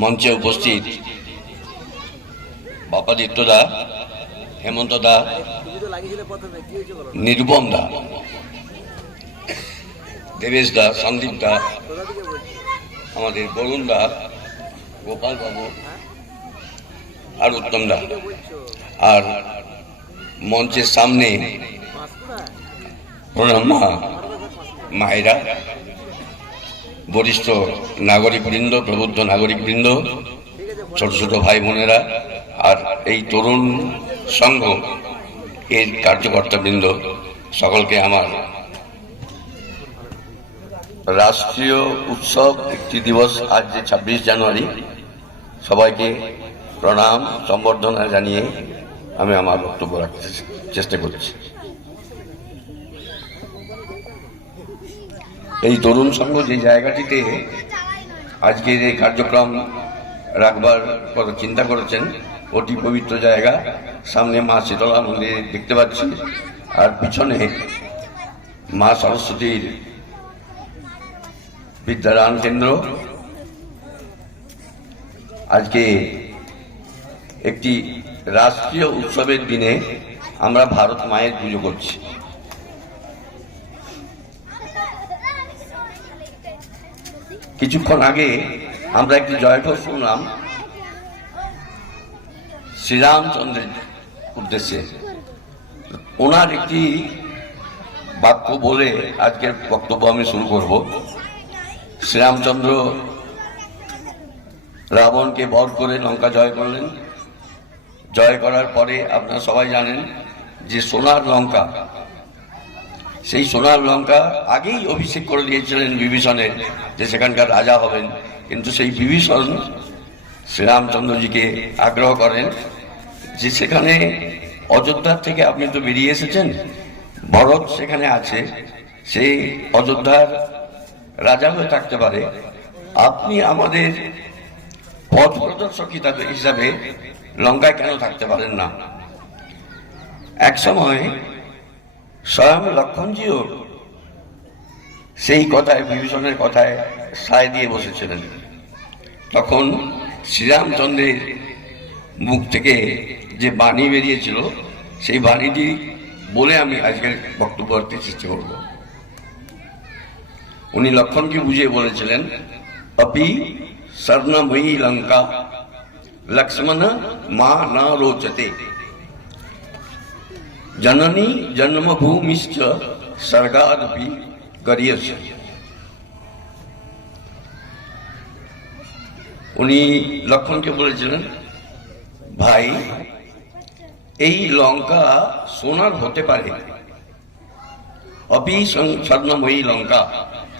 মঞ্চে উপস্থিত বাপাদিত্য দা, হেমন্ত দা, নিরুপম দা, দেবেশ দা, সন্দীপ দা, আমাদের বরুণ দা, গোপাল বাবু আর উত্তম দা, আর মঞ্চের সামনে প্রণাম মায়েরা, বরিষ্ঠ নাগরিকবৃন্দ, প্রবুদ্ধ নাগরিকবৃন্দ, ছোট ছোট ভাই বোনেরা, আর এই তরুণ সংঘ এর কার্যকর্তাবৃন্দ, সকলকে আমার রাষ্ট্রীয় উৎসব একটি দিবস, আজ যে 26 জানুয়ারি, সবাইকে প্রণাম সম্বর্ধনা জানিয়ে আমি আমার বক্তব্য রাখতে চেষ্টা করছি। এই তরুণ সংঘ যে জায়গাটিতে আজকের এই কার্যক্রম রাখবার কথা চিন্তা করেছেন, অতি পবিত্র জায়গা। সামনে মা শীতলা মন্দির দেখতে পাচ্ছি, আর পিছনে মা সরস্বতীর বিদ্যাদান কেন্দ্র। আজকে একটি রাষ্ট্রীয় উৎসবের দিনে আমরা ভারত মায়ের পুজো করছি। কিছুক্ষণ আগে আমরা একটি জয়ঘোষ শুনলাম শ্রীরামচন্দ্রের উদ্দেশ্যে। ওনার একটি বাক্য বলে আজকের বক্তব্য আমি শুরু করব। শ্রীরামচন্দ্র রাবণকে বধ করে লঙ্কা জয় করলেন। জয় করার পরে আপনারা সবাই জানেন যে সোনার লঙ্কা, সেই সোনার লঙ্কা আগেই অভিষেক করে দিয়েছিলেন বিভীষণের, যে সেখানকার রাজা হবেন। কিন্তু সেই বিভীষণ শ্রীরামচন্দ্রজিকে আগ্রহ করেন যে সেখানে অযোধ্যার থেকে আপনি তো বেরিয়ে এসেছেন, ভরত সেখানে আছে, সেই অযোধ্যার রাজা হয়ে থাকতে পারে, আপনি আমাদের পথ প্রদর্শক হিসাবে লঙ্কায় কেন থাকতে পারেন না? এক সময় স্বয়ং লক্ষণজিও সেই কথায়, বিভীষণের কথায় সায় দিয়ে বসেছিলেন। তখন শ্রীরামচন্দ্রের মুখ থেকে যে বাণী বেরিয়েছিল, সেই বাণীটি বলে আমি আজকের বক্তব্য রাখতে চেষ্টা করব। উনি লক্ষণকে বুঝিয়ে বলেছিলেন, অপি স্বর্ণময়ী লঙ্কা লক্ষ্মণ মা না রোচতে, জননী জন্মভূমিশ্চ স্বর্গাদপি গরীয়সী। উনি লক্ষণকে বলেছিলেন, ভাই এই লঙ্কা সোনার হতে পারে, অপি স্বর্ণময়ী লঙ্কা,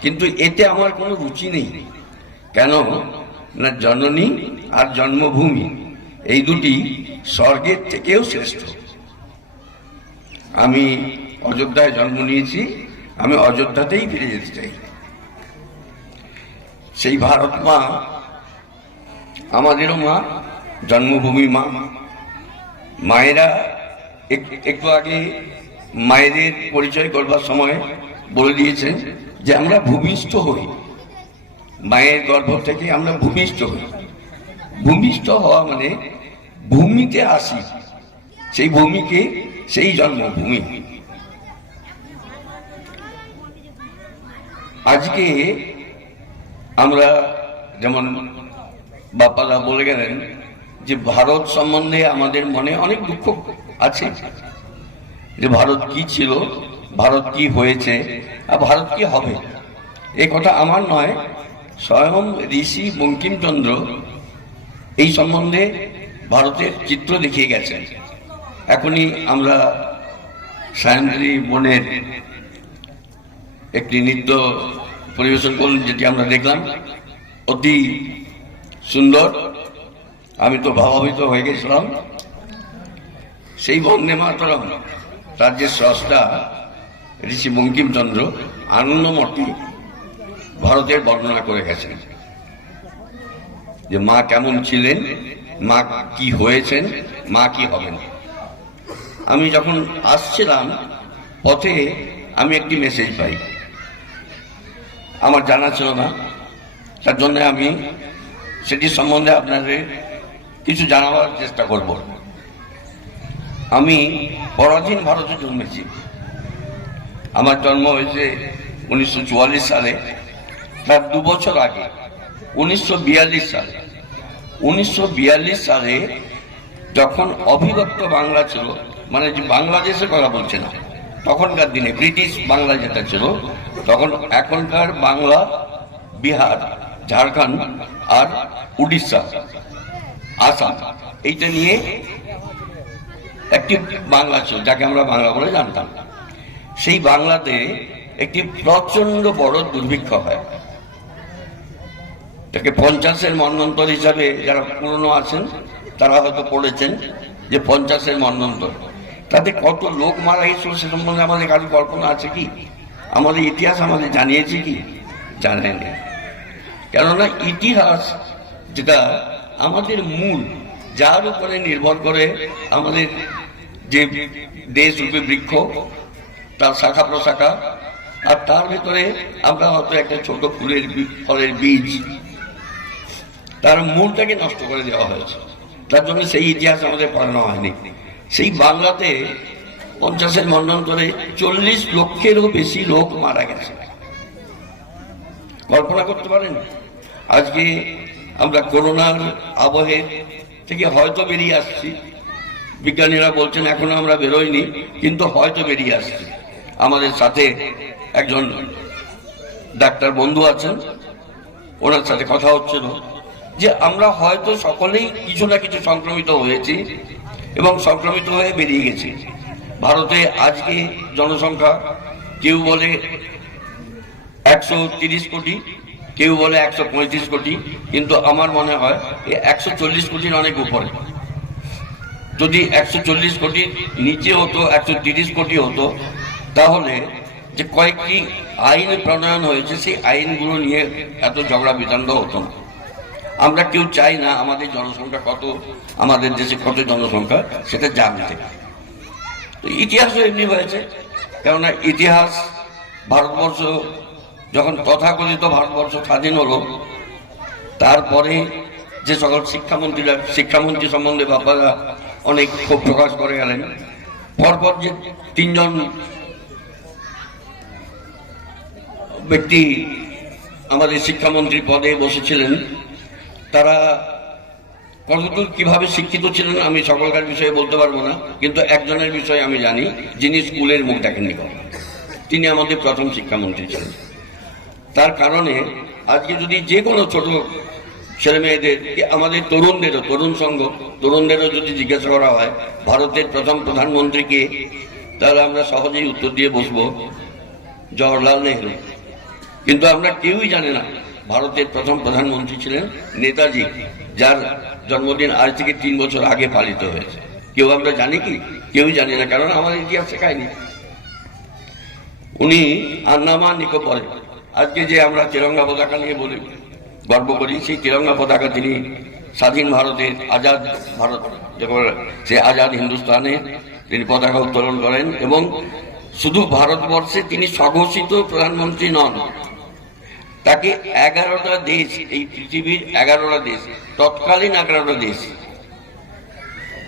কিন্তু এতে আমার কোনো রুচি নেই। কেন না, জননী আর জন্মভূমি এই দুটি স্বর্গের থেকেও শ্রেষ্ঠ। আমি অযোধ্যায় জন্ম নিয়েছি, আমি অযোধ্যাতেই ফিরে যেতে চাই। সেই ভারত মা আমাদেরও মা, জন্মভূমি মা। মায়েরা একটু আগে মায়েদের পরিচয় করবার সময় বলে দিয়েছেন যে আমরা ভূমিষ্ঠ হই, মায়ের গর্ভ থেকে আমরা ভূমিষ্ঠ হই। ভূমিষ্ঠ হওয়া মানে ভূমিতে আসি, সেই ভূমিকে, সেই জন্মভূমি। আজকে আমরা যেমন বাপ্পাদা বলে গেলেন যে ভারত সম্বন্ধে আমাদের মনে অনেক দুঃখ আছে, যে ভারত কি ছিল, ভারত কি হয়েছে, আর ভারত কি হবে। এ কথা আমার নয়, স্বয়ং ঋষি বঙ্কিমচন্দ্র এই সম্বন্ধে ভারতের চিত্র দেখিয়ে গেছেন। এখনই আমরা সায়ন্দ্রী বোনের একটি নৃত্য পরিবেশন করলেন, যেটি আমরা দেখলাম, অতি সুন্দর। আমি তো ভাবাবিত হয়ে গেছিলাম। সেই বন্দে মাতরম রাজ্যের স্রষ্টা ঋষি বঙ্কিমচন্দ্র আনন্দমঠে ভারতের বর্ণনা করে গেছেন, যে মা কেমন ছিলেন, মা কি হয়েছেন, মা কি হবেন। আমি যখন আসছিলাম পথে আমি একটি মেসেজ পাই, আমার জানা ছিল না, তার জন্য আমি সেটি সম্বন্ধে আপনাদের কিছু জানাবার চেষ্টা করব। আমি পরাধীন ভারতে জন্মেছি। আমার জন্ম হয়েছে 1944 সালে, তার 2 বছর আগে 1942 সালে। 1942 সালে যখন অবিভক্ত বাংলা ছিল, মানে যে বাংলাদেশের কথা বলছে না, তখনকার দিনে ব্রিটিশ বাংলা যেটা ছিল, তখন এখনকার বাংলা বিহার, ঝাড়খণ্ড আর উড়িষ্যা, আসাম, এইটা নিয়ে একটি বাংলা ছিল, যাকে আমরা বাংলা বলে জানতাম। সেই বাংলাতে একটি প্রচন্ড বড় দুর্ভিক্ষ হয়, তাকে 50-এর মন্বন্তর হিসাবে যারা পুরনো আছেন তারা হয়তো পড়েছেন যে 50-এর মন্বন্তর। তাতে কত লোক মারা গেছিল সে সম্বন্ধে আমাদের কারো কল্পনা আছে কি? আমাদের ইতিহাস আমাদের জানিয়েছে কি? জানেন। কেননা ইতিহাস যেটা আমাদের মূল, যার উপরে নির্ভর করে আমাদের যে দেশ রূপে বৃক্ষ, তার শাখা প্রশাখা, আর তার ভিতরে আমরা হয়তো একটা ছোট ফুলের ফলের বীজ, তার মূলটাকে নষ্ট করে দেওয়া হয়েছে। তার জন্য সেই ইতিহাস আমাদের পড়ানো হয়নি। সেই বাংলাতে 50-এর মন্বন্তরে 40 লক্ষেরও বেশি লোক মারা গেছে। কল্পনা করতে পারেন? আজকে আমরা করোনার আবহে থেকে হয়তো বেরিয়ে আসছি, বিজ্ঞানীরা বলছেন এখনো আমরা বেরোইনি, কিন্তু হয়তো বেরিয়ে আসছি। আমাদের সাথে একজন ডাক্তার বন্ধু আছেন, ওনার সাথে কথা হচ্ছিল যে আমরা হয়তো সকলেই কিছু না কিছু সংক্রমিত হয়েছি এবং সংক্রমিত হয়ে বেরিয়ে গেছি। ভারতে আজকে জনসংখ্যা কেউ বলে 130 কোটি, কেউ বলে 135 কোটি, কিন্তু আমার মনে হয় 140 কোটির অনেক উপরে। যদি 140 কোটির নিচে হতো, 130 কোটি হতো, তাহলে যে কয়েকটি আইন প্রণয়ন হয়েছে সেই আইনগুলো নিয়ে এত ঝগড়া বিতণ্ড হতো না। আমরা কেউ চাই না আমাদের জনসংখ্যা কত, আমাদের দেশে কত জনসংখ্যা সেটা জানতে। ইতিহাসও এমনি হয়েছে, কেননা ইতিহাস, ভারতবর্ষ যখন তথাকথিত ভারতবর্ষ স্বাধীন হলো, তারপরে যে সকল শিক্ষামন্ত্রী সম্বন্ধে বাবারা অনেক ক্ষোভ প্রকাশ করে গেলেন। পরপর যে 3জন ব্যক্তি আমাদের শিক্ষামন্ত্রী পদে বসেছিলেন, তারা কতদূর কিভাবে শিক্ষিত ছিলেন আমি সকলকার বিষয়ে বলতে পারবো না, কিন্তু একজনের বিষয়ে আমি জানি, যিনি স্কুলের মুখ দেখেননি। তিনি আমাদের প্রথম শিক্ষামন্ত্রী ছিলেন। তার কারণে আজকে যদি যে কোনো ছোট ছেলে মেয়েদের, আমাদের তরুণদেরও যদি জিজ্ঞাসা করা হয় ভারতের প্রথম প্রধানমন্ত্রীকে, তাহলে আমরা সহজেই উত্তর দিয়ে বসবো জওহরলাল নেহরু। কিন্তু আমরা কেউই জানি না ভারতের প্রথম প্রধানমন্ত্রী ছিলেন নেতাজি, যার জন্মদিন আজ থেকে 3 বছর আগে পালিত হয়েছে। কেউ আমরা জানি কি? কেউই জানি না, কারণ আমাদের ইতিহাস শেখায়নি। উনি আন্দামান নিকোবরে, আজকে যে আমরা তিরঙ্গা পতাকা নিয়ে বলি, গর্ব করি, সেই তিরঙ্গা পতাকা তিনি স্বাধীন ভারতের, আজাদ ভারত, সে আজাদ হিন্দুস্তানে তিনি পতাকা উত্তোলন করেন। এবং শুধু ভারতবর্ষে তিনি স্বঘোষিত প্রধানমন্ত্রী নন, তাকে 11টা দেশ, এই পৃথিবীর 11টা দেশ, তৎকালীন 11টা দেশ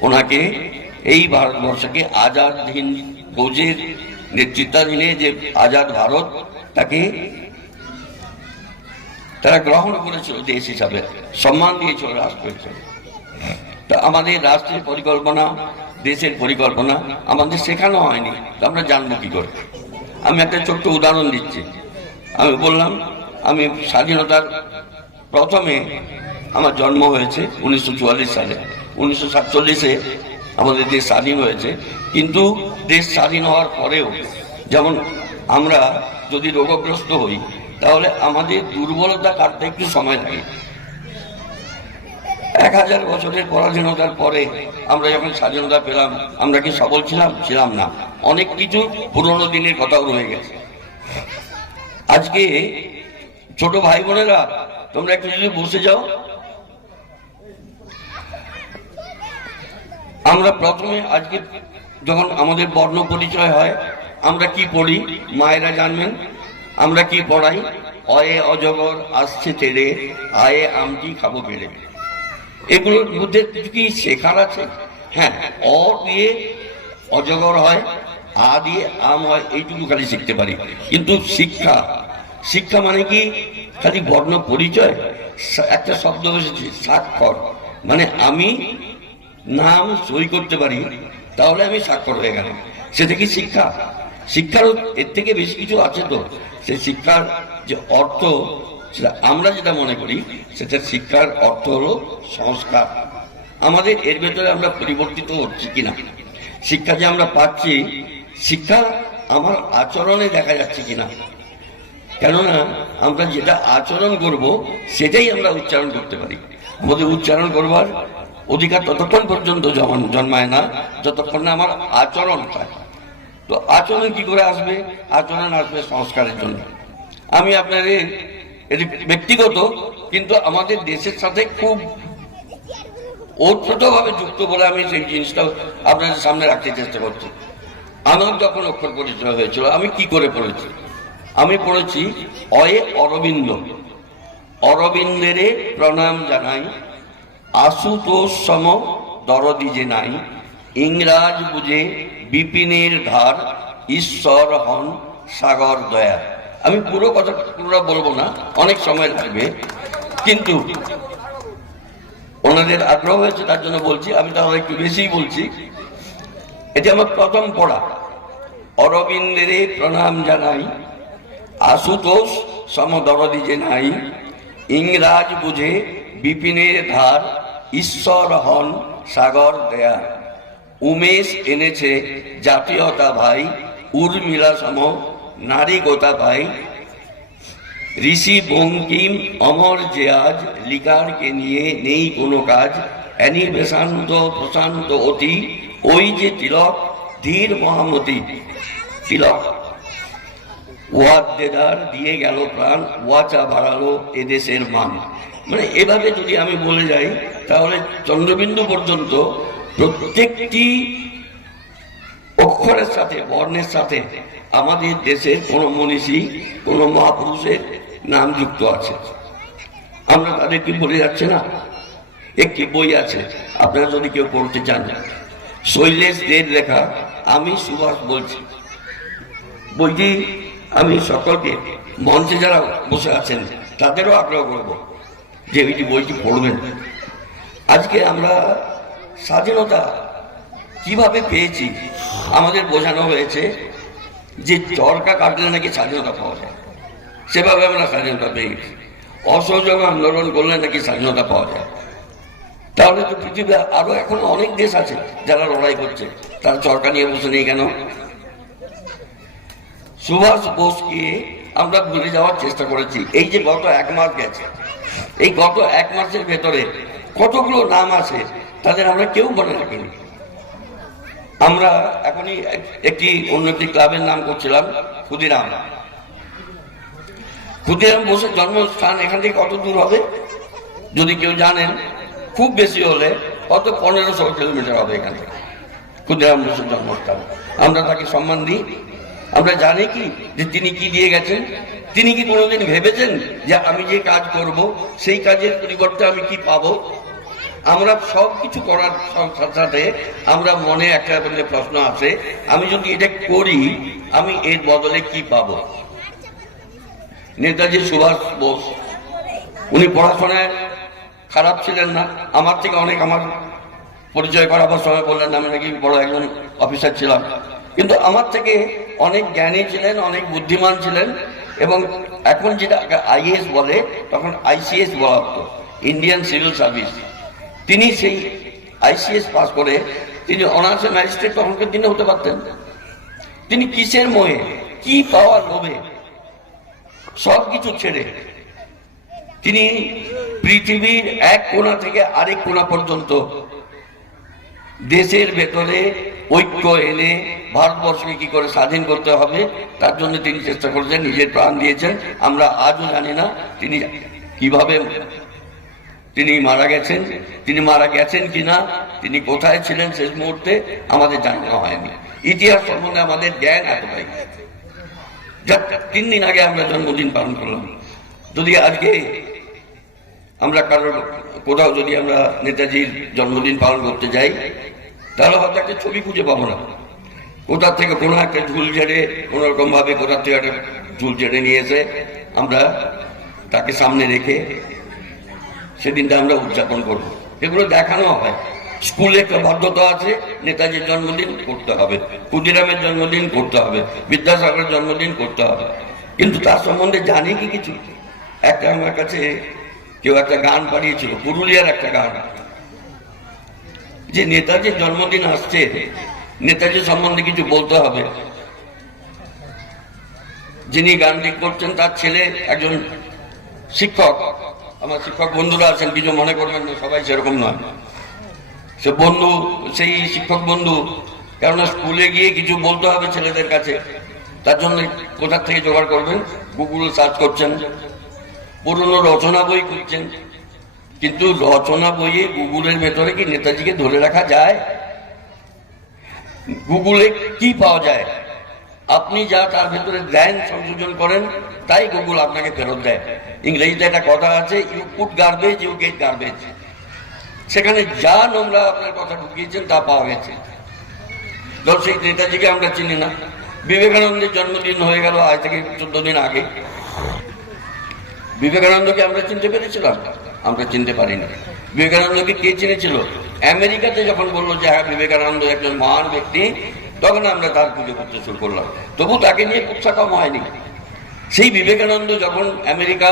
ওনাকে, এই ভারতবর্ষকে আজাদ হিন্দ ফৌজের নেতৃত্বাধীনে যে আজাদ ভারত, তাকে তারা গ্রহণ করেছিল, দেশ হিসাবে সম্মান দিয়েছিল রাষ্ট্র হিসাবে। তা আমাদের রাষ্ট্রের পরিকল্পনা, দেশের পরিকল্পনা আমাদের শেখানো হয়নি, তো আমরা জানবো কি করে? আমি একটা ছোট্ট উদাহরণ দিচ্ছি। আমি বললাম আমি স্বাধীনতার প্রথমে আমার জন্ম হয়েছে 1944 সালে। 1947-এ আমাদের দেশ স্বাধীন হয়েছে, কিন্তু দেশ স্বাধীন হওয়ার পরেও যেমন আমরা যদি রোগগ্রস্ত হই, তাহলে আমাদের দুর্বলতা কাটতে একটু সময় লাগে। 1000 বছরের পরাধীনতার পরে আমরা যখন স্বাধীনতা পেলাম, আমরা কি সবল ছিলাম? ছিলাম না। অনেক কিছু পুরনো দিনের কথাও রয়ে গেছে। আজকে ছোট ভাই বোনেরা, তোমরা একটু যদি বসে যাও, আমরা প্রথমে আজকে যখন আমাদের বর্ণ পরিচয় হয়, আমরা কি পড়ি? মায়েরা জানবেন আমরা কি পড়াই? অয়ে অজগর আসছে তেড়ে, আয়ে আমটি খাবো পেড়ে। এগুলোর মধ্যে কি শেখার আছে? হ্যাঁ, অ দিয়ে অজগর হয়, আ দিয়ে আম হয়, এইটুকু খালি শিখতে পারি। কিন্তু শিক্ষা, শিক্ষা মানে কি খালি বর্ণ পরিচয়? একটা শব্দ এসেছে স্বাক্ষর, মানে আমি নাম সই করতে পারি তাহলে আমি স্বাক্ষর হয়ে গেলাম, সেটা কি শিক্ষা? শিক্ষার এর থেকে বেশি কিছু আছে তো। সে শিক্ষার যে অর্থ, সেটা আমরা যেটা মনে করি, সেটা শিক্ষার অর্থ হলো সংস্কার। আমাদের এর ভেতরে আমরা পরিবর্তিত হচ্ছি কিনা, শিক্ষা যে আমরা পাচ্ছি, শিক্ষা আমার আচরণে দেখা যাচ্ছে কিনা। কেননা আমরা যেটা আচরণ করব সেটাই আমরা উচ্চারণ করতে পারি। আমাদের উচ্চারণ করবার অধিকার ততক্ষণ পর্যন্ত জন্মায় না যতক্ষণ না আমার আচরণ পায়। তো আচরণ কি করে আসবে? আচরণ আসবে সংস্কারের জন্য। আমি আপনাদের এটি ব্যক্তিগত, কিন্তু আমাদের দেশের সাথে খুব ওতপ্রোতভাবে যুক্ত বলে আমি সেই জিনিসটা আপনাদের সামনে রাখতে চেষ্টা করছি। আমার যখন অক্ষর পরিচয় হয়েছিল, আমি কি করে পড়েছি? আমি পড়েছি অয়ে অরবিন্দ, অরবিন্দের প্রণাম জানাই, আশুতোষ সম দরদি যে নাই, ইংরাজ বুঝে বিপিনের ধার, ঈশ্বর হন সাগর দয়া। আমি পুরো কথা পুরো বলবো না, অনেক সময় লাগবে, কিন্তু ওনাদের আগ্রহ হয়েছে তার জন্য বলছি। আমি তাহলে একটু বেশিই বলছি। এটি আমার প্রথম পড়া। অরবিন্দের প্রণাম জানাই, আশুতোষ সম দরদি যে নাই, ইংরাজ বুঝে বিপিনের ধার, ঈশ্বর হন সাগর দয়া। উমেশ এনেছে জাতীয়তা ভাই, উর্মিলা সম নারীগতা ভাই, ঋষি বঙ্কিম অমর যে আজ, লিকারকে নিয়ে নেই কোনো কাজ, অ্যানি বেশান্ত প্রশান্ত অতি, ওই যে তিলক ধীর মহামতি, তিলক ওয়াদ্দেদার দিয়ে গেল প্রাণ, ওয়াচা বাড়ালো এদেশের মান। মানে এভাবে যদি আমি বলে যাই তাহলে চন্দ্রবিন্দু পর্যন্ত প্রত্যেকটি অক্ষরের সাথে, বর্ণের সাথে আমাদের দেশের কোন মনীষী, কোন মহাপুরুষের নাম যুক্ত আছে। আমরা তাদেরকে বলে যাচ্ছে না। একটি বই আছে, আপনারা যদি কেউ পড়তে চান, শৈলেশ দের লেখা আমি সুভাষ বলছি। বইটি আমি সকলকে, মঞ্চে যারা বসে আছেন তাদেরও আগ্রহ করব যে বইটি পড়বেন। আজকে আমরা স্বাধীনতা কিভাবে পেয়েছি, আমাদের বোঝানো হয়েছে যে চরকা কাটলে নাকি স্বাধীনতা পাওয়া যায়, সেভাবে আমরা স্বাধীনতা পেয়ে গেছি। অসহযোগ আন্দোলন করলে নাকি স্বাধীনতা পাওয়া যায়। তাহলে তো পৃথিবীর আরো এখনো অনেক দেশ আছে যারা লড়াই করছে, তারা চরকা নিয়ে বসে নেই কেন? সুভাষ বোসকে আমরা ভুলে যাওয়ার চেষ্টা করেছি। এই যে গত 1 মাস গেছে, এই গত 1 মাসের ভেতরে কতগুলো নাম আছে তাদের আমরা কেউ মনে রাখিনি। আমরা এখনই একটি অন্য একটি ক্লাবের নাম করছিলাম, ক্ষুদিরাম। ক্ষুদিরাম বোসের জন্মস্থান এখান থেকে কত দূর হবে যদি কেউ জানেন? খুব বেশি হলে কত 1500 কিলোমিটার হবে এখান থেকে ক্ষুদিরাম বোসের জন্মস্থান। আমরা তাকে সম্মান দিই। আমরা জানি কি যে তিনি কি দিয়ে গেছেন? তিনি কি কোনোদিন ভেবেছেন যে আমি যে কাজ করব সেই কাজের পরিবর্তে আমি কি পাবো? আমরা সব কিছু করার সাথে সাথে আমরা মনে একটা প্রশ্ন আছে, আমি যদি এটা করি আমি এর বদলে কি পাবো? নেতাজি সুভাষ বোস, উনি পড়াশোনায় খারাপ ছিলেন না। আমার থেকে অনেক, আমার পরিচয় করাবার সময় বললেন আমি নাকি বড় একজন অফিসার ছিলাম, কিন্তু আমার থেকে অনেক জ্ঞানী ছিলেন, অনেক বুদ্ধিমান ছিলেন। এবং এখন যেটা আইএএস বলে তখন আইসিএস বলা হতো, ইন্ডিয়ান সিভিল সার্ভিস। তিনি সেই আইসিএস পাস করে তিনি অনার্সে ম্যাজিস্ট্রেট তখনকার দিনে হতে পারতেন। তিনি কিসের মোহে, কি পাওয়ার লোভে সবকিছু ছেড়ে তিনি পৃথিবীর এক কোণা থেকে আরেক কোণা পর্যন্ত দেশের ভেতরে ঐক্য এনে ভারতবর্ষকে কি করে স্বাধীন করতে হবে তার জন্য তিনি চেষ্টা করেছেন, নিজের প্রাণ দিয়েছেন। আমরা আজও জানি না তিনি কিভাবে তিনি মারা গেছেন, তিনি মারা গেছেন কিনা, তিনি কোথায় ছিলেন শেষ মুহূর্তে আমাদের জানানো হয়নি। ইতিহাস সম্বন্ধে আমাদের জ্ঞান এতটাই। 3 দিন আগে আমরা জন্মদিন পালন করলাম, যদি আজকে আমরা কারোর কোথাও যদি আমরা নেতাজির জন্মদিন পালন করতে যাই, তাহলে হয়তো একটা ছবি খুঁজে পাবো না। কোথা থেকে কোনো একটা ঝুল ঝেড়ে কোনোরকম ভাবে কোথা থেকে একটা ঝুল ঝেড়ে নিয়ে এসে আমরা তাকে সামনে রেখে সেদিনটা আমরা উদযাপন করবো। এগুলো দেখানো হয়। স্কুলে একটা বাধ্যতা আছে, নেতাজির জন্মদিন করতে হবে, ক্ষুদিরামের জন্মদিন করতে হবে, বিদ্যাসাগরের জন্মদিন করতে হবে। কিন্তু তার সম্বন্ধে জানি কি কিছু? একটা আমার কাছে কেউ একটা গান পাঠিয়েছিল, পুরুলিয়ার একটা গান, যে নেতাজির জন্মদিন আসছে, নেতাজির সম্বন্ধে কিছু বলতে হবে। যিনি গানটি করছেন তার ছেলে একজন শিক্ষক। আমার শিক্ষক বন্ধুরা আছেন, কিছু মনে করবেন না, সবাই সেরকম নয়। সে বন্ধু, সেই শিক্ষক বন্ধু, কেননা স্কুলে গিয়ে কিছু বলতে হবে ছেলেদের কাছে, তার জন্য কোথা থেকে জোগাড় করবেন? গুগল সার্চ করছেন, পুরনো রচনা বই খুঁজছেন। কিন্তু রচনা বইয়ে গুগলের ভেতরে কি নেতাজিকে ধরে রাখা যায়? গুগলে কি পাওয়া যায়? আপনি যা তার ভেতরে দেন, সংযোজন করেন, তাই গুগল আপনাকে ফেরত দেয়। ইংরেজিতে একটা কথা আছে, you put garbage you get garbage. সেখানে যা নোংরা আপনার কথা ঢুকিয়েছেন তা পাওয়া গেছে। ধর সেই নেতাজিকে আমরা চিনি না। বিবেকানন্দের জন্মদিন হয়ে গেল আজ থেকে 14 দিন আগে। বিবেকানন্দকে আমরা চিনতে পেরেছিলাম? আমরা চিনতে পারিনি। বিবেকানন্দকে কে চিনেছিল? আমেরিকাতে যখন বললো যে হ্যাঁ বিবেকানন্দ একজন মহান ব্যক্তি, তখন আমরা তার পুজো করতে শুরু করলাম। তবু তাকে নিয়ে কুৎসা কম হয়নি। সেই বিবেকানন্দ যখন আমেরিকা,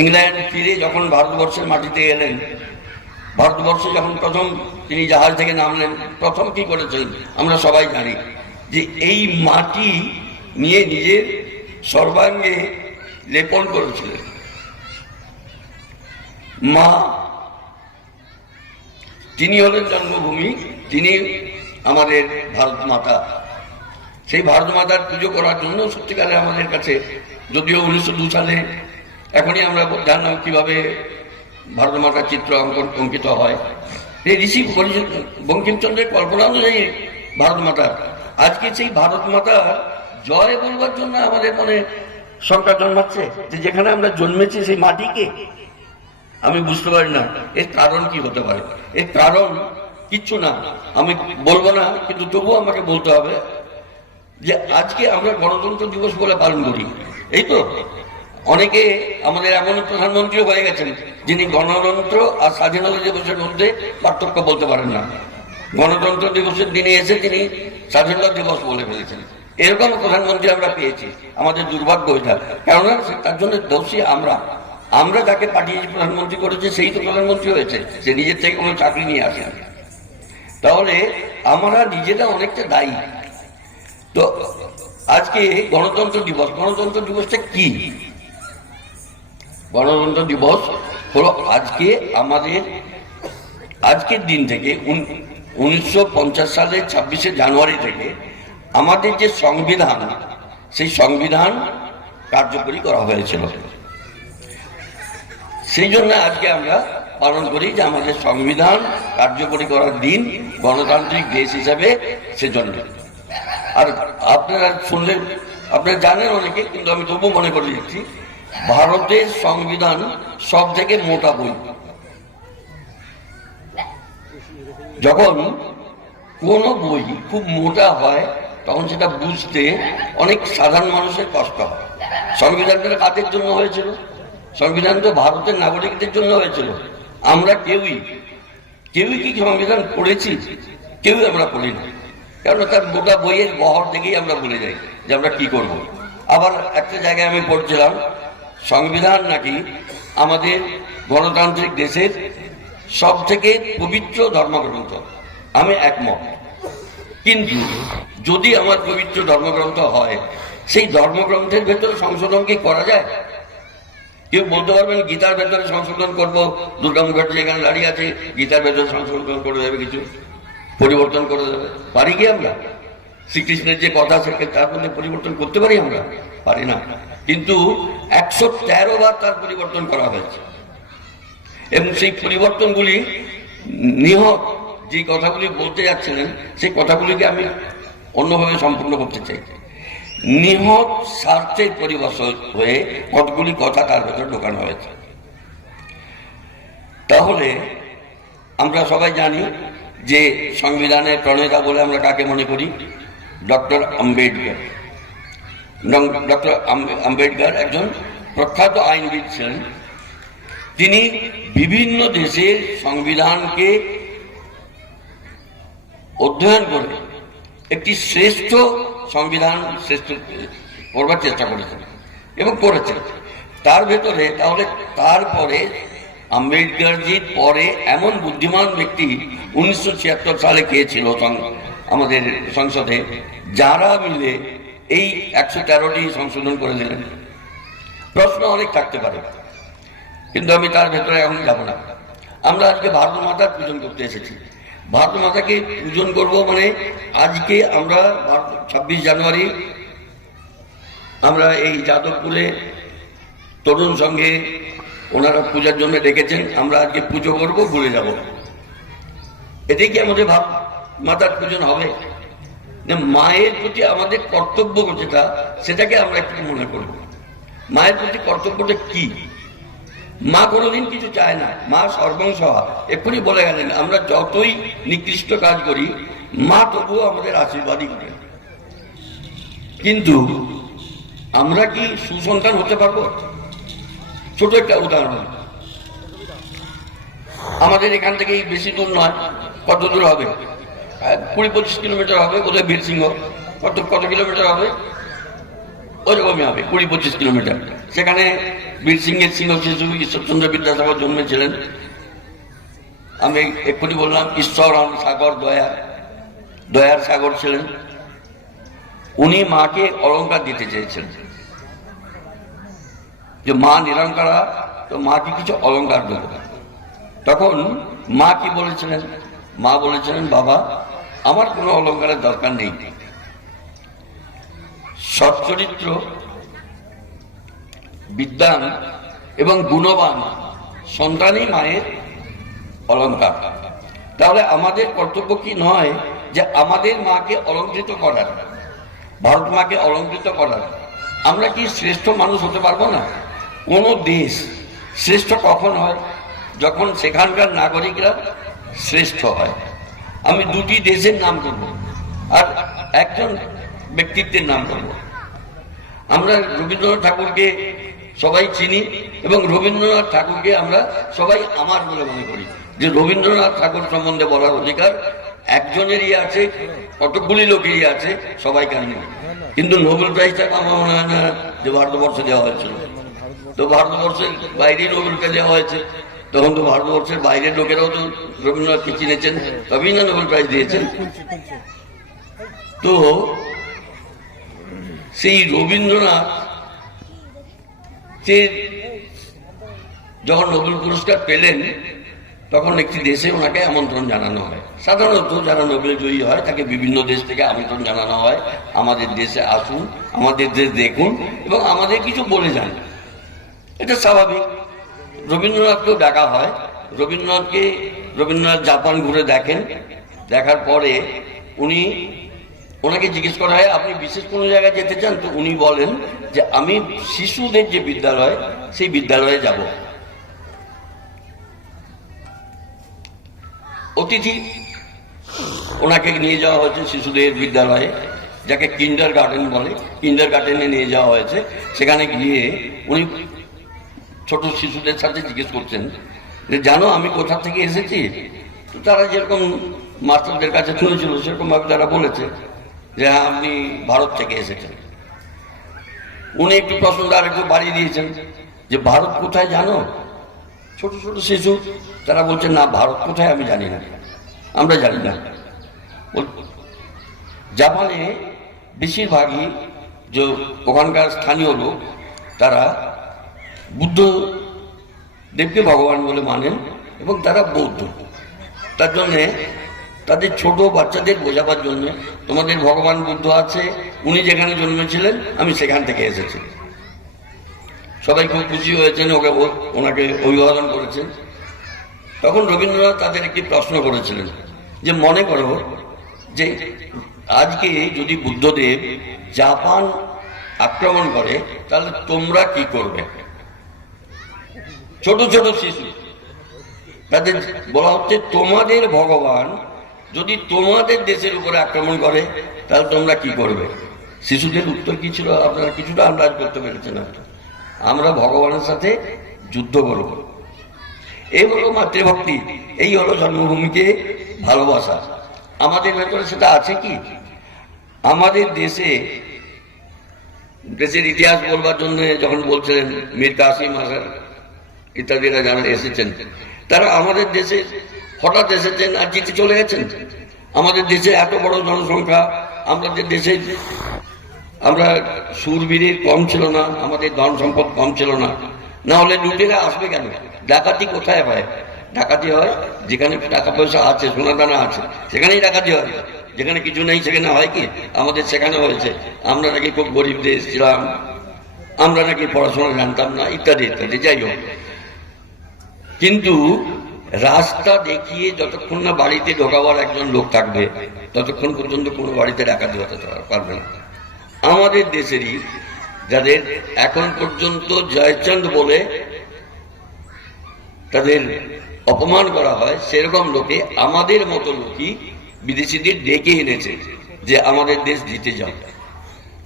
ইংল্যান্ড ফিরে যখন ভারতবর্ষের মাটিতে এলেন, ভারতবর্ষে যখন প্রথম তিনি জাহাজ থেকে নামলেন, প্রথম কি করেছেন আমরা সবাই জানি, যে এই মাটি নিয়ে নিজের সর্বাঙ্গে লেপন করেছিলেন। মা, তিনি হলেন জন্মভূমি, তিনি আমাদের ভারত মাতা। সেই ভারত মাতার পুজো করার জন্য সত্যিকারে আমাদের কাছে, যদিও 1902 সালে এখনই আমরা জানলাম কিভাবে ভারত মাতার চিত্র অঙ্কিত হয়। এই ঋষি বঙ্কিমচন্দ্রের কল্পনা অনুযায়ী ভারত মাতা, আজকে সেই ভারত মাতা জয় বলবার জন্য আমাদের মনে শঙ্কা জন্মাচ্ছে যে যেখানে আমরা জন্মেছি সেই মাটিকে আমি বুঝতে পারি না। এর কারণ কি হতে পারে? এর কারণ কিচ্ছু না, আমি বলবো না, কিন্তু তবুও আমাকে বলতে হবে যে আজকে আমরা গণতন্ত্র দিবস বলে পালন করি। এই তো অনেকে আমাদের এমন প্রধানমন্ত্রী হয়ে গেছেন যিনি গণতন্ত্র আর স্বাধীনতা দিবসের মধ্যে পার্থক্য বলতে পারেন না। গণতন্ত্র দিবসের দিনে এসে তিনি স্বাধীনতা দিবস বলে ফেলেছেন। এরকম প্রধানমন্ত্রী আমরা পেয়েছি। আমাদের দুর্ভাগ্য এটা, কেননা তার জন্য দোষী আমরা যাকে পাঠিয়েছি প্রধানমন্ত্রী করেছে, সেই তো প্রধানমন্ত্রী হয়েছে, সে নিজের থেকে কোনো চাকরি নিয়ে আসেন। তাহলে আমরা নিজেরা অনেকটা দায়ী। তো আজকে গণতন্ত্র দিবস, গণতন্ত্র দিবসটা কি? গণতন্ত্র দিবস হলো আজকে আমাদের, আজকের দিন থেকে 1950 সালের 26শে জানুয়ারি থেকে আমাদের যে সংবিধান, সেই সংবিধান কার্যকরী করা হয়েছিল। সেই জন্য আজকে আমরা পালন করি যে আমাদের সংবিধান কার্যকরী করার দিন, গণতান্ত্রিক দেশ হিসাবে সেজন্য। আর আপনারা শুনলে আপনারা জানেন অনেকে, কিন্তু আমি তবু মনে করে দিচ্ছি, ভারতের সংবিধান সব থেকে মোটা বই। যখন কোন বই খুব মোটা হয় তখন সেটা বুঝতে অনেক সাধারণ মানুষের কষ্ট হয়। সংবিধানটা কাদের জন্য হয়েছিল? সংবিধান তো ভারতের নাগরিকদের জন্য হয়েছিল। আমরা কেউই কি সংবিধান পড়েছি? কেউই আমরা পড়ি না, কারণ তার মোটা বইয়ের বহর দেখেই আমরা ভুলে যাই যে আমরা কি করব। আবার একটা জায়গায় আমি পড়ছিলাম, সংবিধান নাকি আমাদের গণতান্ত্রিক দেশের সব থেকে পবিত্র ধর্মগ্রন্থ। আমি একমত, কিন্তু যদি আমার পবিত্র ধর্মগ্রন্থ হয়, সেই ধর্মগ্রন্থের ভেতরে সংশোধন কি করা যায়? কেউ বলতে পারবেন গীতার ভেতরে সংশোধন করবো, দুর্গা মুখার্জি এখানে দাঁড়িয়ে আছে, গীতার ভেতরে সংশোধন করে দেবে, কিছু পরিবর্তন করে দেবে? পারি কি আমরা? শ্রীকৃষ্ণের যে কথা আছে তার মধ্যে পরিবর্তন করতে পারি আমরা? পারি না। কিন্তু 113 বার তার পরিবর্তন করা হয়েছে, এবং সেই পরিবর্তনগুলি নিহত যে কথাগুলি বলতে যাচ্ছিলেন, সেই কথাগুলিকে আমি অন্যভাবে সম্পূর্ণ করতে চাই। নিহত স্বার্থের পরিবর্তন হয়ে কতগুলি কথা তার ভেতরে ঢোকানো হয়েছে। তাহলে আমরা সবাই জানি যে সংবিধানের প্রণেতা বলে আমরা কাকে মনে করি? ডক্টর আম্বেদকর। ডক্টর আম্বেদকর একজন প্রখ্যাত আইনবিদ ছিলেন। তিনি বিভিন্ন দেশের সংবিধানকে অধ্যয়ন করে একটি শ্রেষ্ঠ সংবিধান শ্রেষ্ঠ করবার চেষ্টা করেছেন এবং করেছেন। তার ভেতরে তাহলে তারপরে আম্বেদকরজির পরে এমন বুদ্ধিমান ব্যক্তি 1976 সালে কে ছিল আমাদের সংসদে, যারা মিলে এই 113টি সংশোধন করে দিলেন? প্রশ্ন অনেক থাকতে পারে, কিন্তু আমি তার ভেতরে এখন যাব না। আমরা আজকে ভারত মাতার পূজন করতে এসেছি। ভারত মাতাকে পূজন করব মানে আজকে আমরা 26 জানুয়ারি আমরা এই যাদবপুরে তরুণ সঙ্গে ওনারা পূজার জন্য ডেকেছেন, আমরা আজকে পুজো করবো, ভুলে যাব। এটাই কি আমাদের মাতার পূজন হবে? না, মায়ের প্রতি আমাদের কর্তব্য যেটা, সেটাকে আমরা একটু মনে করব। মায়ের প্রতি কর্তব্যটা কি? মা কোনোদিন কিছু চায় না, মা সর্বংসহা। এক্ষুনি বলে গেলেন, আমরা যতই নিকৃষ্ট কাজ করি মা তবুও আমাদের আশীর্বাদই করেন। কিন্তু আমরা কি সুসন্তান হতে পারবো? ছোট একটা উদাহরণ, আমাদের এখান থেকে বেশি দূর নয়, কত দূর হবে? 20-25 কিলোমিটার হবে বোধহয় বীরসিংহ। কত কিলোমিটার হবে? ওইরকমই হবে, 20-25 কিলোমিটার। সেখানে বীরসিংহের সিংহ শিশু ঈশ্বরচন্দ্র বিদ্যাসাগর জন্মেছিলেন। আমি এক্ষুনি বললাম ঈশ্বর সাগর দয়ার সাগর ছিলেন। উনি মাকে অলংকার দিতে চেয়েছেন যে মা নিরঙ্কারা, তো মাকে কিছু অলংকার দেব। তখন মা কি বলেছিলেন? মা বলেছিলেন, বাবা আমার কোনো অলংকারের দরকার নেই। সচ্চরিত্র, বিদ্বান এবং গুণবান সন্তানই মায়ের অলংকার। তাহলে আমাদের কর্তব্য কি নয় যে আমাদের মাকে অলঙ্কৃত করার, ভারত মাকে অলঙ্কৃত করার? আমরা কি শ্রেষ্ঠ মানুষ হতে পারবো না? কোন দেশ শ্রেষ্ঠ কখন হয়? যখন সেখানকার নাগরিকরা শ্রেষ্ঠ হয়। আমি দুটি দেশের নাম করব আর একজন ব্যক্তিত্বের নাম করব। আমরা রবীন্দ্রনাথ ঠাকুরকে সবাই চিনি এবং রবীন্দ্রনাথ ঠাকুরকে আমরা সবাই আমার বলে মনে করি, যে রবীন্দ্রনাথ ঠাকুর সম্বন্ধে বলার অধিকার একজনেরই আছে, কতগুলি লোকেরই আছে, সবাইকে নেই। কিন্তু নোবেল প্রাইজটা আমার মনে হয় না যে ভারতবর্ষে দেওয়া হয়েছিল। তো ভারতবর্ষের বাইরে নোবেলটা দেওয়া হয়েছে, তখন তো ভারতবর্ষের বাইরের লোকেরাও তো রবীন্দ্রনাথকে চিনেছেন, তবেই না নোবেল প্রাইজ দিয়েছেন। তো সেই রবীন্দ্রনাথ যখন নোবেল পুরস্কার পেলেন, তখন একটি দেশে ওনাকে আমন্ত্রণ জানানো হয়। সাধারণত যারা নোবেল জয়ী হয় তাকে বিভিন্ন দেশ থেকে আমন্ত্রণ জানানো হয়, আমাদের দেশে আসুন, আমাদের দেশ দেখুন এবং আমাদের কিছু বলে যান। এটা স্বাভাবিক। রবীন্দ্রনাথকেও ডাকা হয়। রবীন্দ্রনাথ জাপান ঘুরে দেখেন, দেখার পরে ওনাকে জিজ্ঞেস করা হয় আপনি বিশেষ কোনো জায়গায় যেতে চান? তো উনি বলেন যে আমি শিশুদের যে বিদ্যালয়, সেই বিদ্যালয়ে যাব। অতিথি ওনাকে নিয়ে যাওয়া হয়েছে শিশুদের বিদ্যালয়ে, যাকে কিন্ডার গার্ডেন বলে, কিন্ডার গার্ডেনে নিয়ে যাওয়া হয়েছে। সেখানে গিয়ে উনি ছোট শিশুদের সাথে জিজ্ঞেস করছেন যে জানো আমি কোথা থেকে এসেছি? তো তারা যেরকম মাস্টারদের কাছে শুনেছিল সেরকম ভাবে তারা বলেছে যে হ্যাঁ আপনি ভারত থেকে এসেছেন। উনি একটু প্রশ্নটা আর একটু বাড়িয়ে দিয়েছেন যে ভারত কোথায় জানো? ছোট ছোট শিশু তারা বলছে না, ভারত কোথায় আমি জানি না, আমরা জানি না। জাপানে বেশিরভাগই যে ওখানকার স্থানীয় লোক, তারা বুদ্ধ দেবকে ভগবান বলে মানেন এবং তারা বৌদ্ধ। তার জন্যে তাদের ছোট বাচ্চাদের বোঝাবার জন্য তোমাদের ভগবান বুদ্ধ আছে, উনি যেখানে জন্মেছিলেন আমি সেখান থেকে এসেছি। সবাই খুব খুশি হয়েছেন, ওনাকে অভিবাদন করেছেন। তখন রবীন্দ্রনাথ তাদের একটি প্রশ্ন করেছিলেন যে মনে করো যে আজকে যদি বুদ্ধদেব জাপান আক্রমণ করে, তাহলে তোমরা কি করবে? ছোট ছোট শিশু, তাদের বলা হচ্ছে তোমাদের ভগবান যদি তোমাদের দেশের উপরে আক্রমণ করে তাহলে তোমরা কি করবে? শিশুদের উত্তর কি ছিল? আপনারা কিছুটা আন্দাজ করতে পেরেছেন। আমরা ভগবানের সাথে যুদ্ধ করব। এই হলো মাতৃভক্তি, এই হলো জন্মভূমিকে ভালোবাসা। আমাদের ভেতরে সেটা আছে কি? আমাদের দেশের ইতিহাস বলবার জন্য যখন বলছিলেন মীর কাসিম হাসান ইত্যাদিরা যারা এসেছেন, তারা আমাদের দেশে হঠাৎ এসেছেন আর জিতে চলে গেছেন। আমাদের দেশে এত বড় জনসংখ্যা, আমাদের দেশে আমরা শূরবীরের কম ছিল না, আমাদের ধন সম্পদ কম ছিল না। না হলে লুটেরা আসবে কেন? ডাকাতি কোথায় হয়? ডাকাতি হয় যেখানে টাকা পয়সা আছে, সোনাদানা আছে, সেখানেই ডাকাতি হয়। যেখানে কিছু নেই সেখানে হয় কি? আমাদের সেখানে হয়েছে। আমরা নাকি খুব গরিব দেশ ছিলাম, আমরা নাকি পড়াশোনা জানতাম না, ইত্যাদি ইত্যাদি। যাই হোক, কিন্তু রাস্তা দেখিয়ে যতক্ষণ না বাড়িতে ঢোকাবার একজন লোক থাকবে ততক্ষণ পর্যন্ত কোনো বাড়িতে ডাকাতি হতে পারবে না। আমাদের দেশেরই যাদের এখন পর্যন্ত জয়চন্দ বলে তাদের অপমান করা হয়, সেরকম লোকে আমাদের মতো লোকই বিদেশিদের ডেকে এনেছে যে আমাদের দেশ জিতে যাও।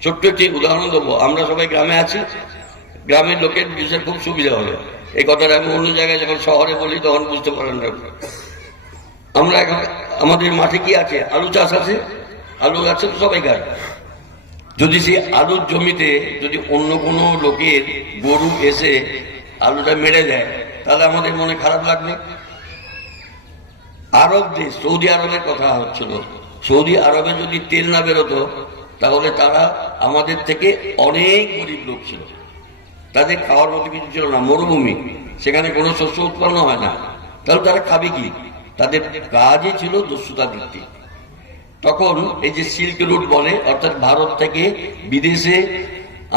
ছোট্ট একটি উদাহরণ দেবো। আমরা সবাই গ্রামে আছি, গ্রামের লোকের বিষয়ে খুব সুবিধা হবে। এই কথাটা আমি অন্য জায়গায় যখন শহরে বলি তখন বুঝতে পারেন না। আমরা এখন আমাদের মাঠে কি আছে? আলু চাষ আছে, আলু আছে তো সবাই গাছ। যদি সেই আলুর জমিতে যদি অন্য কোনো লোকের গরু এসে আলুটা মেরে দেয় তাহলে আমাদের মনে খারাপ লাগবে। আরব দেশ, সৌদি আরবের কথা হচ্ছিল, সৌদি আরবে যদি তেল না বেরোতো তাহলে তারা আমাদের থেকে অনেক গরিব লোক ছিল। তাদের খাওয়ার মতো কিছু ছিল না, মরুভূমি, সেখানে কোনো শস্য উৎপন্ন হয় না। তাহলে তারা খাবে কি? তাদের কাজই ছিল দস্যুতা বৃত্তি। তখন এই যে সিল্ক রুট বলে, অর্থাৎ ভারত থেকে বিদেশে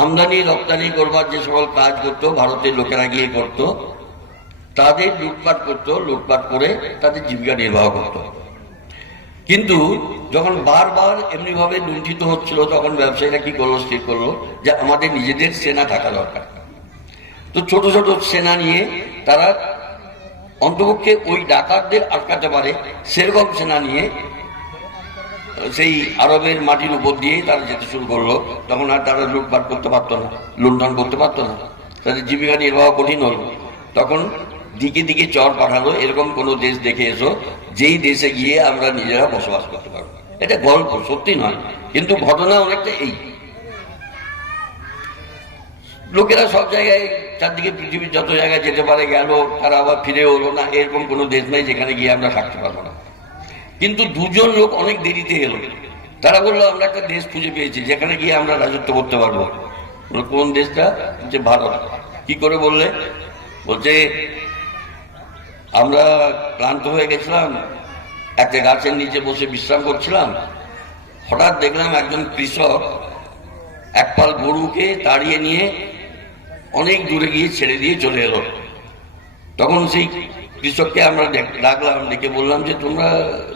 আমদানি রপ্তানি করবার যে সকল কাজ করতো ভারতের লোকেরা গিয়ে করত, তাদের লুটপাট করতো, লুটপাট করে তাদের জীবিকা নির্বাহ করত। কিন্তু যখন বারবার এমনি ভাবে লুণ্ঠিত হচ্ছিল তখন ব্যবসায়ীরা কি করলো? স্থির করলো যে আমাদের নিজেদের সেনা থাকা দরকার। তো ছোট ছোট সেনা নিয়ে তারা অন্তপক্ষে ওই ডাকাতদের আটকাতে পারে সেরকম সেনা নিয়ে সেই আরবের মাটির উপর দিয়ে তারা যেতে শুরু করলো। তখন আর তারা লুটপাট করতে পারতো না, লুণ্ঠন করতে পারতো না, তাদের জীবিকা নির্বাহ কঠিন হলো। তখন দিকে দিকে চর পাঠালো, এরকম কোন দেশ দেখে এসো যেই দেশে গিয়ে আমরা নিজেরা বসবাস করতে পারবো। এটা গল্প, সত্যি নয়, কিন্তু ঘটনা অনেকটা এই। লোকেরা সব জায়গায় চারদিকে পৃথিবীর যত জায়গায় যেতে পারে গেল, তারা আবার ফিরে হলো না। এরকম কোনো দেশ নেই যেখানে গিয়ে আমরা থাকতে পারবো না। কিন্তু দুজন লোক অনেক দেরিতে এলো। তারা বললো আমরা একটা দেশ খুঁজে পেয়েছি যেখানে গিয়ে আমরা রাজত্ব করতে পারবো। কোন দেশটা? যে ভারত। কি করে বললে? বলছে আমরা ক্লান্ত হয়ে গেছিলাম, একটা গাছের নিচে বসে বিশ্রাম করছিলাম, হঠাৎ দেখলাম একজন কৃষক এক পাল গরুকে তাড়িয়ে নিয়ে অনেক দূরে গিয়ে ছেড়ে দিয়ে চলে এলো। তখন সেই কৃষককে আমরা ডাকলাম, ডেকে বললাম যে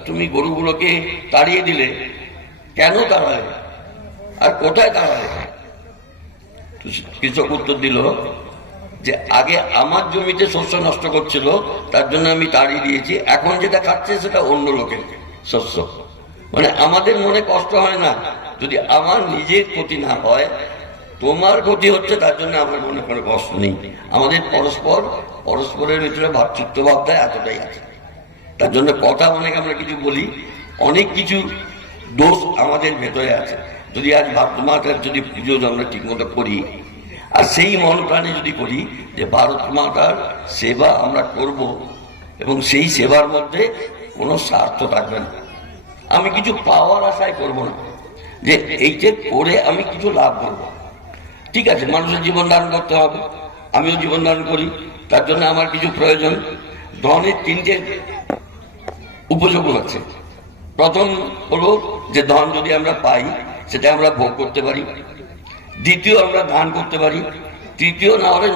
তুমি গরুগুলোকে তাড়িয়ে দিলে, কেন তাড়ালে আর কোথায় তাড়ালে? কৃষক উত্তর দিল যে আগে আমার জমিতে শস্য নষ্ট করছিল, তার জন্য আমি তাড়িয়ে দিয়েছি, এখন যেটা খাচ্ছে সেটা অন্য লোকের শস্য। মানে আমাদের মনে কষ্ট হয় না যদি আমার নিজের ক্ষতি না হয়, তোমার ক্ষতি হচ্ছে তার জন্য আমার মনে কোনো কষ্ট নেই। আমাদের পরস্পরের ভিতরে ভ্রাতৃত্বভাবটা এতটাই আছে। তার জন্য কথা অনেক আমরা কিছু বলি, অনেক কিছু দোষ আমাদের ভেতরে আছে। যদি আজ ভারত মাতার যদি পুজো আমরা ঠিকমতো করি আর সেই মন প্রাণে যদি করি যে ভারত মাতার সেবা আমরা করব, এবং সেই সেবার মধ্যে কোনো স্বার্থ থাকবে না, আমি কিছু পাওয়ার আশায় করব না যে এইটা করে আমি কিছু লাভ করব। ঠিক আছে, মানুষের জীবন ধারণ করতে হবে, আমিও জীবন ধারণ করি, তার জন্য আমার কিছু প্রয়োজন। ধনের তিনটে উপযোগ আছে। প্রথম হলো যে ধন যদি আমরা পাই সেটা আমরা ভোগ করতে পারি, দ্বিতীয় আমরা দান করতে পারি, তৃতীয় না হলে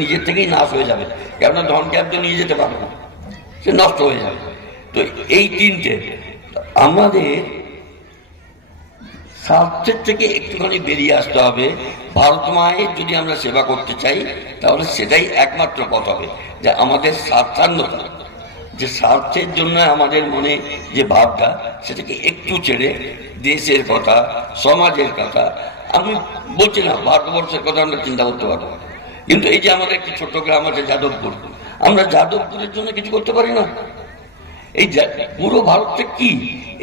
নিজের থেকেই নাশ হয়ে যাবে, কেননা ধনকে আমি তো নিয়ে যেতে পারবো না, সে নষ্ট হয়ে যাবে। তো এই তিনটে আমাদের স্বার্থের থেকে একটুখানি বেরিয়ে আসতে হবে। ভারত মায়ের যদি আমরা সেবা করতে চাই তাহলে সেটাই একমাত্র পথ হবে, যে আমাদের স্বার্থান্বতা, যে স্বার্থের জন্য আমাদের মনে যে ভাবটা, সেটাকে একটু ছেড়ে দেশের কথা, সমাজের কথা, আমি বলছি না ভারতবর্ষের কথা আমরা চিন্তা করতে পারবো, কিন্তু এই যে আমাদের একটি ছোট্ট গ্রাম আছে যাদবপুর, আমরা যাদবপুরের জন্য কিছু করতে পারি না? এই পুরো ভারতটা কি,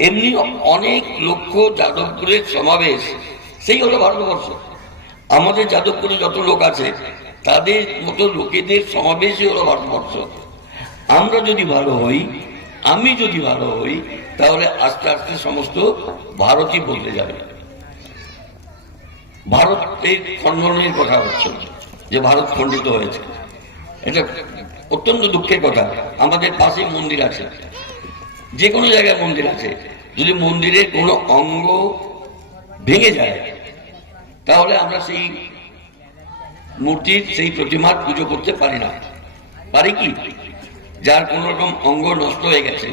এমনি অনেক লক্ষ যাদবপুরের সমাবেশ, সেই হলো ভারতবর্ষ। আমাদের যাদবপুরে যত লোক আছে তাদের মতো লোকেদের সমাবেশই হলো ভারতবর্ষ। আমরা যদি ভালো হই, আমি যদি ভালো হই, তাহলে আস্তে আস্তে সমস্ত ভারতই বদলে যাবে। ভারতের খণ্ডনের কথা হচ্ছে, যে ভারত খণ্ডিত হয়েছে, এটা অত্যন্ত দুঃখের কথা। আমাদের পাশে মন্দির আছে, যে কোনো জায়গায় মন্দির আছে, যদি মন্দিরের কোনো অঙ্গ ভেঙে যায় তাহলে আমরা সেই মূর্তির, সেই প্রতিমার পুজো করতে পারি না। পারি কি? যার কোন রকম অঙ্গ নষ্ট হয়ে গেছে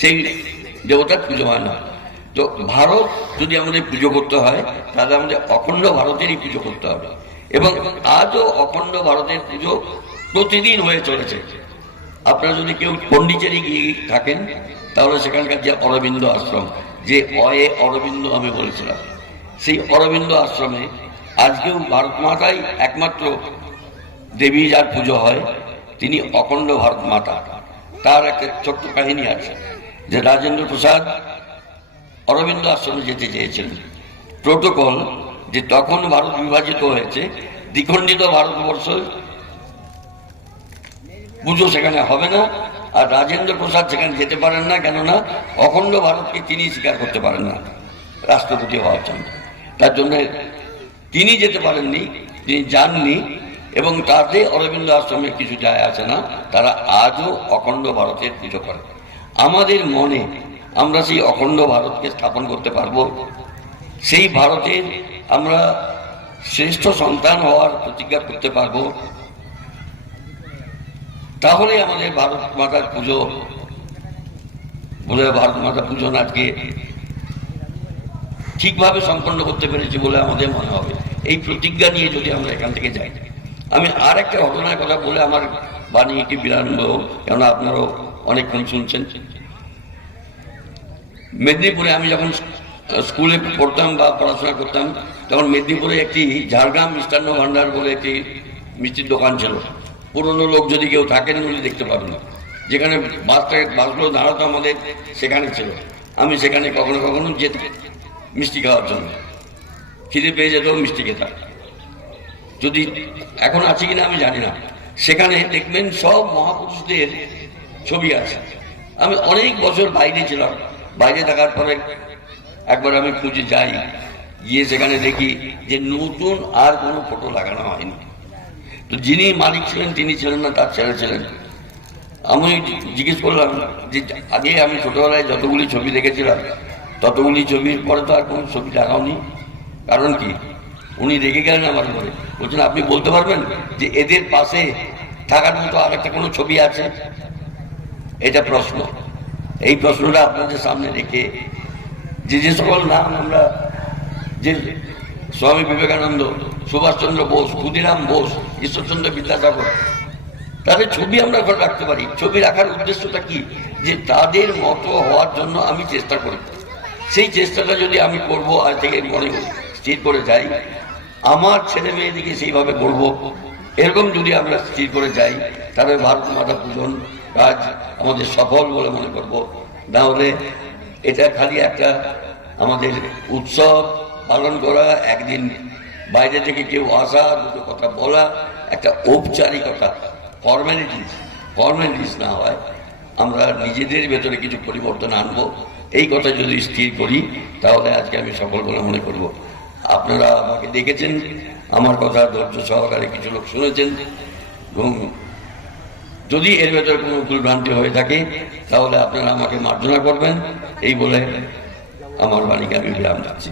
সেই দেবতার পুজো হয় না। তো ভারত যদি আমাদের পুজো করতে হয় তাহলে আমাদের অখণ্ড ভারতেরই পুজো করতে হবে, এবং আজও অখণ্ড ভারতের পুজো প্রতিদিন হয়ে চলেছে। আপনারা যদি কেউ পন্ডিচেরি গিয়ে থাকেন তাহলে সেখানকার যে অরবিন্দ আশ্রম, যে অরবিন্দ আমি বলেছিলাম, সেই অরবিন্দ আশ্রমে আজকেও ভারত মাতাই একমাত্র দেবী, যার পুজো হয় তিনি অখণ্ড ভারত মাতা। তার একটা ছোট্ট কাহিনী আছে, যে রাজেন্দ্র প্রসাদ অরবিন্দ আশ্রমে যেতে চেয়েছিলেন। প্রোটোকল যে তখন ভারত বিভাজিত হয়েছে, দ্বিখণ্ডিত ভারতবর্ষ, পুজো সেখানে হবে না, আর রাজেন্দ্র প্রসাদ সেখানে যেতে পারেন না, কেননা অখণ্ড ভারতকে তিনি স্বীকার করতে পারেন না রাষ্ট্রপতি হওয়ার জন্য। তার জন্য তিনি যেতে পারেননি, তিনি যাননি, এবং তাতে অরবিন্দ আশ্রমে কিছু যায় আসে না, তারা আজও অখণ্ড ভারতের পুজো করে। আমাদের মনে আমরা সেই অখণ্ড ভারতকে স্থাপন করতে পারবো, সেই ভারতের আমরা শ্রেষ্ঠ সন্তান হওয়ার প্রতিজ্ঞা করতে পারবো, তাহলে আমাদের ভারত মাতার পুজো, বলে ভারত মাতা পুজো আজকে ঠিকভাবে সম্পন্ন করতে পেরেছি বলে আমাদের মনে হবে। এই প্রতিজ্ঞা নিয়ে যদি আমরা এখান থেকে যাই। আমি আর একটা ঘটনার কথা বলে আমার বাণীকে বিরাম দেব, কেননা আপনারাও অনেকক্ষণ শুনছেন। মেদিনীপুরে আমি যখন স্কুলে পড়তাম বা পড়াশোনা করতাম, তখন মেদিনীপুরে একটি ঝাড়গ্রাম মিষ্টান্ন ভান্ডার বলে একটি মিষ্টির দোকান ছিল। পুরনো লোক যদি কেউ থাকেন উনি দেখতে পাবেন, যেখানে বাসগুলো দাঁড়াতো আমাদের সেখানে ছিল। আমি সেখানে কখনো কখনো যেতাম মিষ্টি খাওয়ার জন্য, খিদে পেয়ে যেত, মিষ্টি খেতাম। যদি এখন আছে কিনা আমি জানি না। সেখানে দেখবেন সব মহাপুরুষদের ছবি আছে। আমি অনেক বছর বাইরে ছিলাম, বাইরে থাকার পরে একবার আমি খুঁজে যাই, গিয়ে সেখানে দেখি যে নতুন আর কোনো ফটো লাগানো হয়নি। তো যিনি মালিক ছিলেন তিনি ছিলেন না, তার ছেলে ছিলেন। আমি জিজ্ঞেস করলাম যে আগে আমি ছোটবেলায় যতগুলি ছবি দেখেছিলাম ততগুলি ছবির পরে তো আর কোনো ছবি লাগাওনি, কারণ কি? উনি রেগে গেলেন আমার উপরে, বলছেন আপনি বলতে পারবেন যে এদের পাশে থাকার মতো আর একটা কোনো ছবি আছে? এটা প্রশ্ন। এই প্রশ্নটা আপনাদের সামনে রেখে যে সকল নাম আমরা, যে স্বামী বিবেকানন্দ, সুভাষচন্দ্র বোস, ক্ষুদিরাম বোস, ঈশ্বরচন্দ্র বিদ্যাসাগর, তাদের ছবি আমরা ঘরে রাখতে পারি। ছবি রাখার উদ্দেশ্যটা কি? যে তাদের মতো হওয়ার জন্য আমি চেষ্টা করি। সেই চেষ্টাটা যদি আমি করবো আজ থেকে মনে স্থির করে যাই, আমার ছেলে মেয়েদিকে সেইভাবে করবো, এরকম যদি আমরা স্থির করে যাই, তাহলে ভারত মাতা পূজন কাজ আমাদের সফল বলে মনে করব। না হলে এটা খালি একটা আমাদের উৎসব পালন করা, একদিন বাইরে থেকে কেউ আসা, দুটো কথা বলা, একটা ঔপচারিকতা, ফর্মালিটিস না হয়, আমরা নিজেদের ভেতরে কিছু পরিবর্তন আনবো, এই কথা যদি স্থির করি তাহলে আজকে আমি সফল বলে মনে করব। আপনারা আমাকে দেখেছেন, আমার কথা ধৈর্য সহকারে কিছু লোক শুনেছেন, এবং যদি এর ভেতরে কোনো ভুলভ্রান্তি হয়ে থাকে তাহলে আপনারা আমাকে মার্জনা করবেন, এই বলে আমার বাণীকে আমি বিরাম দিচ্ছি।